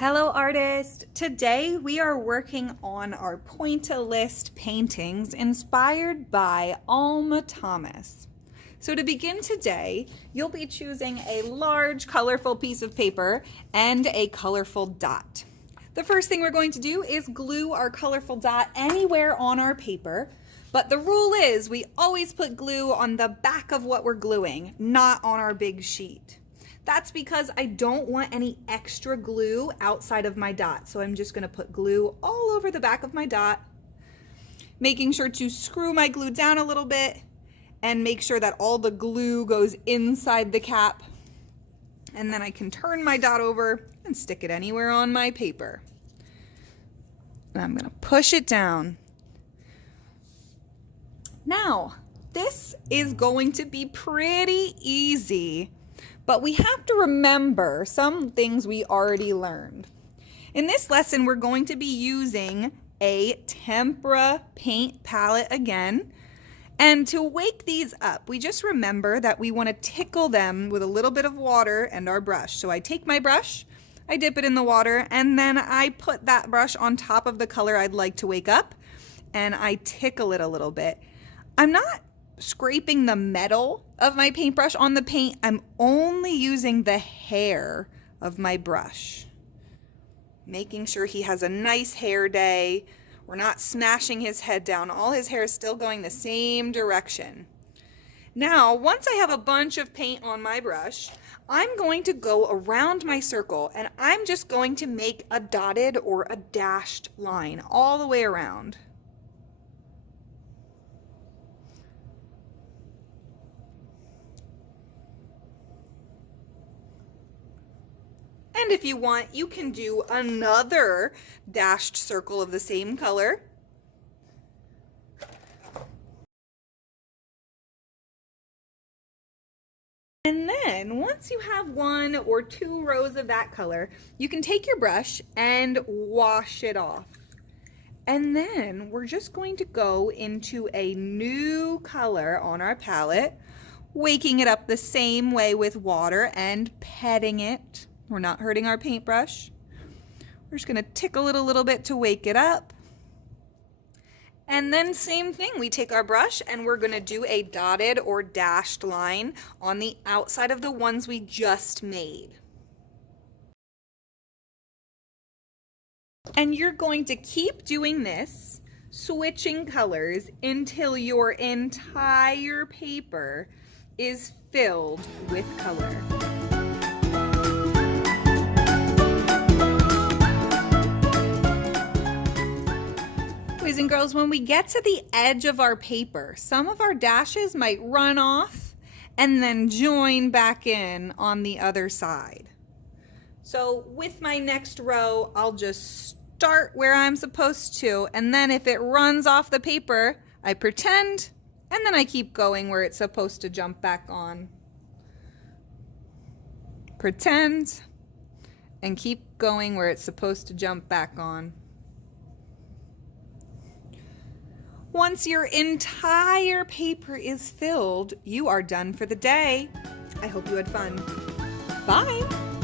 Hello artist! Today we are working on our pointillist paintings inspired by Alma Thomas. So to begin today, you'll be choosing a large colorful piece of paper and a colorful dot. The first thing we're going to do is glue our colorful dot anywhere on our paper, but the rule is we always put glue on the back of what we're gluing, not on our big sheet. That's because I don't want any extra glue outside of my dot. So I'm just going to put glue all over the back of my dot, making sure to screw my glue down a little bit and make sure that all the glue goes inside the cap. And then I can turn my dot over and stick it anywhere on my paper. And I'm going to push it down. Now, this is going to be pretty easy. But we have to remember some things we already learned. In this lesson, we're going to be using a tempera paint palette again. And to wake these up, we just remember that we want to tickle them with a little bit of water and our brush. So I take my brush, I dip it in the water, and then I put that brush on top of the color I'd like to wake up, and I tickle it a little bit. I'm not scraping the metal of my paintbrush on the paint. I'm only using the hair of my brush, making sure he has a nice hair day. We're not smashing his head down. All his hair is still going the same direction. Now, once I have a bunch of paint on my brush, I'm going to go around my circle and I'm just going to make a dotted or a dashed line all the way around. And if you want, you can do another dashed circle of the same color. And then once you have one or two rows of that color, you can take your brush and wash it off. And then we're just going to go into a new color on our palette, waking it up the same way with water and petting it. We're not hurting our paintbrush. We're just going to tickle it a little bit to wake it up. And then same thing, we take our brush and we're going to do a dotted or dashed line on the outside of the ones we just made. And you're going to keep doing this, switching colors until your entire paper is filled with color. Boys and girls, when we get to the edge of our paper, some of our dashes might run off and then join back in on the other side. So with my next row, I'll just start where I'm supposed to, and then if it runs off the paper, I pretend, and then I keep going where it's supposed to jump back on. Pretend, and keep going where it's supposed to jump back on. Once your entire paper is filled, you are done for the day. I hope you had fun. Bye!